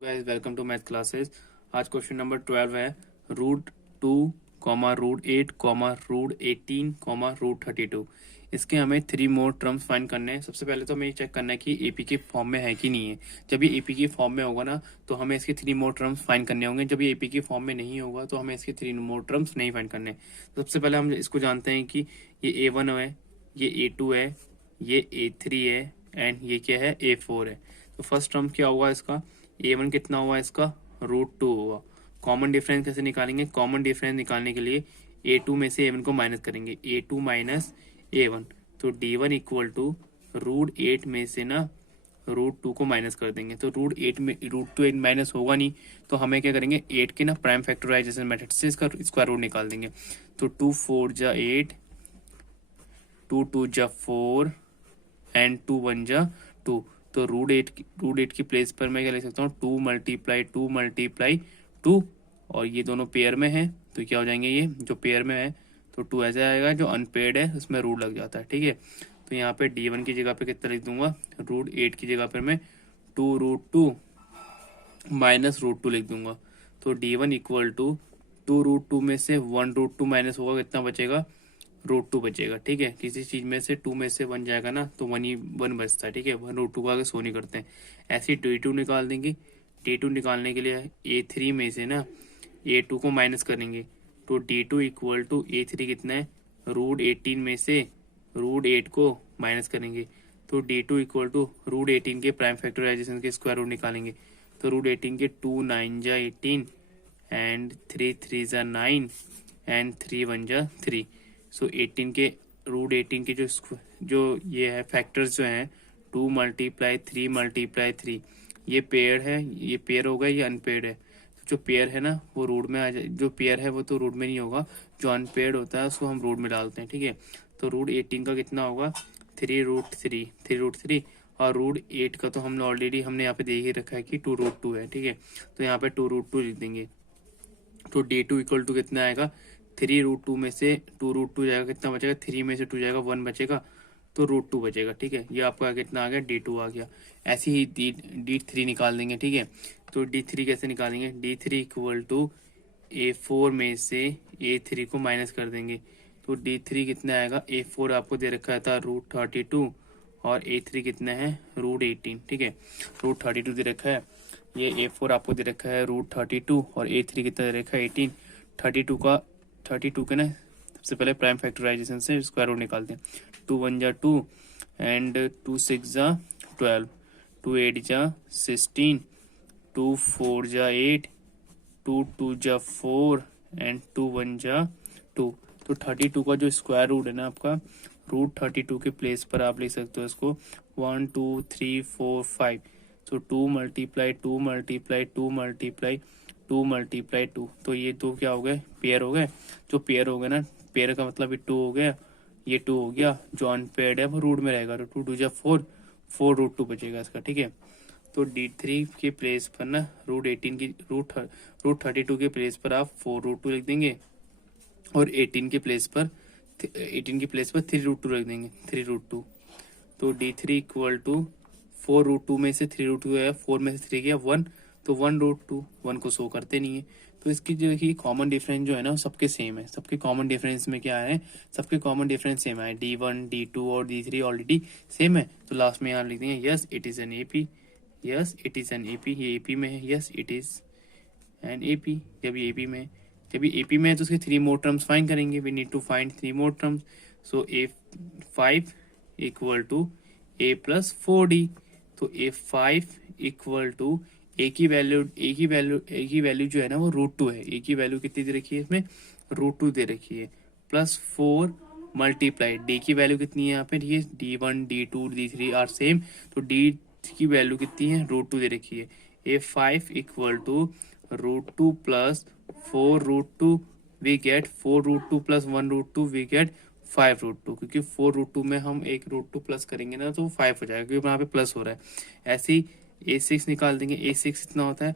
Guys welcome to math classes. आज question number 12 है √2 comma √8 comma √18 comma √32। इसके हमें 3 मोर टर्म्स फाइंड करने हैं। सबसे पहले तो हमें ये चेक करना है कि एपी के फॉर्म में है कि नहीं है। जब ये एपी के फॉर्म में होगा ना तो हमें इसके 3 मोर टर्म्स फाइंड करने होंगे। जब ये एपी के फॉर्म में नहीं होगा तो हमें इसके 3 मोर टर्म्स नहीं फाइंड करने। सबसे पहले हम इसको जानते हैं कि ये A1 है, ये A2 है, ये A3 है एंड ये क्या है A4 है। तो फर्स्ट टर्म क्या हुआ इसका, A1 कितना हुआ इसका √2 हुआ। कॉमन डिफरेंस कैसे निकालेंगे? कॉमन डिफरेंस निकालने के लिए A2 में से A1 को माइनस करेंगे, A2 माइनस A1। तो D1 इक्वल टू √8 में से ना √2 को माइनस कर देंगे। तो √8 में √2 माइनस होगा नहीं, तो हमें क्या करेंगे 8 के ना प्राइम फैक्टराइजेशन मेथड से इसका स्क्वायर रूट निकाल देंगे। तो 2 4 जा 8, 2 2 जा 4 एंड 2 1 जा 2। तो √8 की प्लेस पर मैं क्या लिख सकता हूँ 2 × 2 और ये दोनों पेयर में है तो क्या हो जाएंगे, ये जो पेयर में है तो 2 ऐसे आएगा, जो अनपेयर्ड है उसमें रूट लग जाता है। ठीक है, तो यहाँ पे D1 की जगह पे कितना लिख दूंगा, √8 की जगह पर मैं 2 √2 माइनस √2 लिख दूंगा। तो D1 इक्वल टू 2 √2 में से 1 √2 माइनस होगा, कितना बचेगा √2 बचेगा। ठीक है, किसी चीज में से 2 में से 1 जाएगा ना तो 1 बचता है। ठीक है, 1 √2 को आगे सो नहीं करते हैं। ऐसे D2 निकाल देंगे। D2 निकालने के लिए A3 में से ना A2 को माइनस करेंगे। तो D2 इक्वल टू A3 कितना है, √18 में से √8 को माइनस करेंगे। तो D2 इक्वल टू √18 के प्राइम फैक्टराइजेशन के स्क्वायर रूट निकालेंगे। तो √18 के 2 9 जा 18 एंड 3 3 जा 9 एंड 3 1 जा 3। सो 18 के √18 के जो ये है फैक्टर्स जो हैं 2 × 3 × 3, ये पेयर है, ये पेयर होगा, ये अनपेयर्ड है। तो जो पेयर है ना वो रूट में आ जाए, जो पेयर है वो तो रूट में नहीं होगा, जो अनपेयर्ड होता है उसको हम रूट में डालते हैं। ठीक है, तो √18 का कितना होगा 3 √3 और √8 का तो हमने ऑलरेडी हमने यहाँ पे देख ही रखा है कि 2 √2 है। ठीक है, तो यहाँ पे 2 √2 लिख देंगे। तो D2 इक्वल टू कितना आएगा, 3 √2 में से 2 √2 जाएगा, कितना बचेगा 3 में से 2 जाएगा 1 बचेगा, तो √2 बचेगा। ठीक है, ये आपका कितना आ गया D2 आ गया। ऐसे ही D3 निकाल देंगे। ठीक है, तो D3 कैसे निकालेंगे, D3 इक्वल टू A4 में से A3 को माइनस कर देंगे। तो D3 कितना आएगा, A4 आपको दे रखा था √32 और A3 कितना है √18। ठीक है, √32 दे रखा है, ये A4 आपको दे रखा है √32 और A3 कितना दे रखा है 18। 32 के ना सबसे पहले प्राइम फैक्टराइजेशन से स्क्वायर रूट निकालते हैं। 2 1 जा 2 एंड 2 6 जा 12, 2 8 जा 16, 2 4 जा 8, 2 2 जा 4 एंड 2 1 जा 2। तो 32 का जो स्क्वायर रूट है ना आपका, √32 के प्लेस पर आप लिख सकते हो इसको 1 2 3 4 5। तो 2 × 2 × 2 × 2 × 2, तो ये दो क्या हो गए, पेयर हो गए। जो पेयर हो गए ना, पेयर का मतलब ये 2 हो गया, ये 2 हो गया, जो अनपेयर्ड है वो रूट में रहेगा। तो 2 2 जा 4, 4 √2 बचेगा इसका। ठीक है, तो D3 के प्लेस पर ना √18 की √32 के प्लेस पर आप 4 √2 लिख देंगे और 18 के प्लेस पर 3 √2 रख देंगे, 3 √2। तो D3 इक्वल टू 4 √2 में से 3 √2 गया, 4 में से 3 गया 1, तो 1 √2, 1 को शो करते नहीं है। तो इसकी जो देखिए कॉमन डिफरेंस जो है ना सबके सेम है। सबके कॉमन डिफरेंस में क्या है, सबके कॉमन डिफरेंस सेम है। D1 D2 और D3 ऑलरेडी सेम है। तो लास्ट में यहाँ लिख देंगे yes it is an AP, yes it is an AP, ये AP में है, yes it is an AP। जब ये AP में है, जब ये AP में है तो उसके 3 मोर टर्म्स फाइंड करेंगे। We need to find 3 more terms. So A5 equal to A + 4D। तो A5 इक्वल टू ए की वैल्यू जो है ना वो √2 है। ए की वैल्यू कितनी दे रखी है इसमें, √2 दे रखी है, +4 मल्टीप्लाई डी की वैल्यू कितनी है यहाँ पे, ये D1 D2 D3 are same. तो डी की वैल्यू कितनी है, √2 दे रखी है। A5 equal to √2 + 4 √2, we get 4 √2 + 1 √2, we get 5 √2। क्योंकि 4 √2 में हम एक √2 प्लस करेंगे ना तो 5 हो जाएगा, क्योंकि यहाँ पे प्लस हो रहा है। ऐसे ही A6 निकाल देंगे। A6 इतना होता है,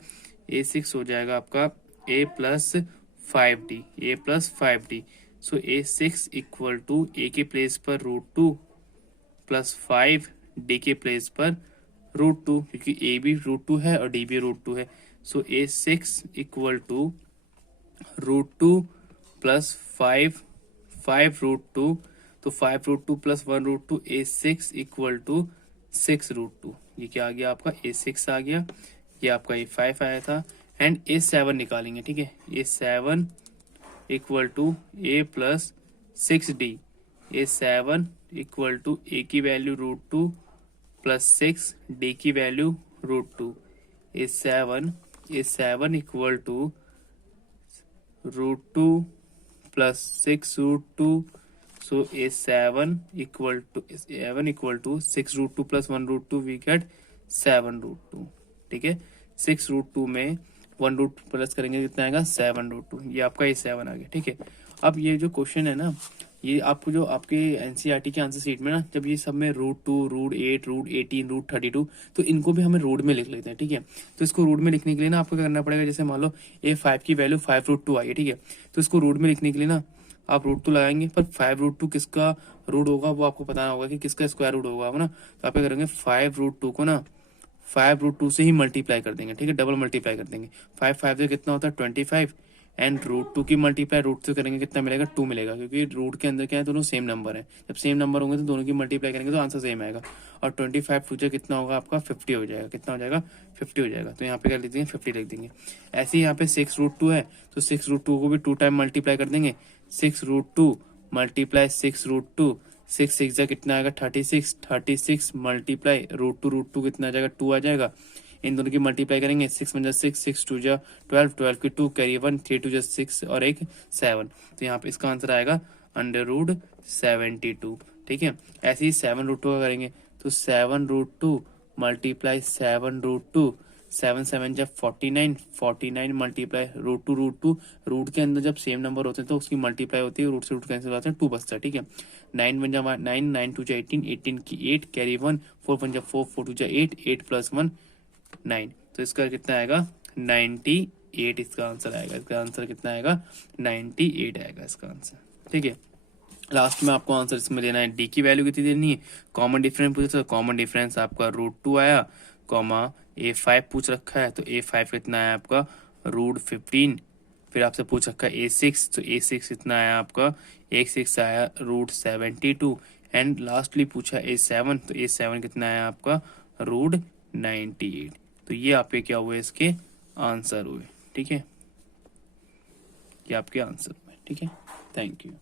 A6 हो जाएगा आपका A + 5D, A + 5D। So A6 equal to A के प्लेस पर √2 + 5, डी के प्लेस पर √2, क्योंकि ए भी √2 है और डी भी √2 है। सो A6 इक्वल टू √2 प्लस 5 √2, तो 5 √2 प्लस 1 √2, A6 इक्वल टू 6 √2। ये क्या आ गया आपका, A6 आ गया, ये आपका A5 आया था। एंड A7 निकालेंगे, ठीक है। A7 equal to A plus 6D, A7 equal to A की वैल्यू √2 प्लस 6, D की वैल्यू √2। A7 equal to √2 plus 6 √2, so A7 equal to 6 √2 plus 1 √2, we get 7 √2, ठीक है। 6 √2 में 1 √2 प्लस करेंगे कितना आएगा, 7 √2, ये आपका A7 आ गया, ठीक है। अब ये जो क्वेश्चन है ना, ये आपको जो आपके एनसीईआरटी के आंसर शीट में ना, जब ये सब में √2, √8, √18, √32, तो इनको भी हमें रूट में लिख लेते हैं, ठीक है। तो इसको रूट में लिखने के लिए ना आपको क्या करना पड़ेगा, जैसे मान लो A5 की वैल्यू 5 √2 आई है, ठीक है। तो इसको रूट में लिखने के लिए ना आप √2 लगाएंगे, पर 5 √2 किसका रूट होगा वो आपको पता होगा कि किसका स्क्वायर रूट होगा ना। तो आप क्या करेंगे, 5 √2 को ना 5 √2 से ही मल्टीप्लाई कर देंगे, ठीक है, डबल मल्टीप्लाई कर देंगे। 5 से कितना होता है 25, एंड √2 की मल्टीप्लाई रूट से करेंगे कितना मिलेगा, 2 मिलेगा, क्योंकि रूट के अंदर क्या है, दोनों सेम नंबर है। जब सेम नंबर होंगे तो दोनों की मल्टीप्लाई करेंगे तो आंसर सेम आएगा। और 25 फ्यूचर कितना होगा आपका, 50 हो जाएगा। कितना हो जाएगा, 50 हो जाएगा। तो यहाँ पे क्या लिख देंगे, 50 लिख देंगे। ऐसे ही यहाँ पे 6 √2 है, तो 6 √2 को भी 2 टाइम मल्टीप्लाई कर देंगे। 6 √2 मल्टीप्लाई 6 √2, 6 6 जा कितना आएगा 36 मल्टीप्लाई √2 कितना आ जाएगा, 2 आ जाएगा। इन दोनों की मल्टीप्लाई करेंगे, 6 1 6, 6 2 12 की 2 कैरी 1, 3 2 6 और एक 7। तो यहाँ पे इसका आंसर आएगा √72, ठीक है। ऐसे ही 7 √2 का करेंगे, तो 7 √2 मल्टीप्लाई 7 √2, 7 7 जा 49 मल्टीप्लाई √2, रूट के अंदर जब सेम नंबर होते हैं तो उसकी मल्टीप्लाई होती है, रूट से रूट कैंसिल होता है, 2 बचता है, ठीक है। 9 1 जा 9, 9 2 जा 18 की 8 कैरी 1, 4 1 जा 4, 4 2 जा 8 प्लस 1 9। तो इसका कितना आएगा, 98 इसका आंसर आएगा। इसका आंसर कितना आएगा, 98 आएगा इसका आंसर, ठीक है। लास्ट में आपको आंसर इसमें लेना है, डी की वैल्यू कितनी देनी है, कॉमन डिफरेंस पूछा, तो कॉमन डिफरेंस आपका √2 आया, कॉमा A5 पूछ रखा है, तो A5 कितना आया आपका √15। फिर आपसे पूछ रखा है A6, तो A6 कितना आया आपका, A6 आया √72। एंड लास्टली पूछा A7, तो A7 कितना आया आपका √98। तो ये आपके क्या हुए, इसके आंसर हुए, ठीक है। ये आपके आंसर हुए, ठीक है। Thank you.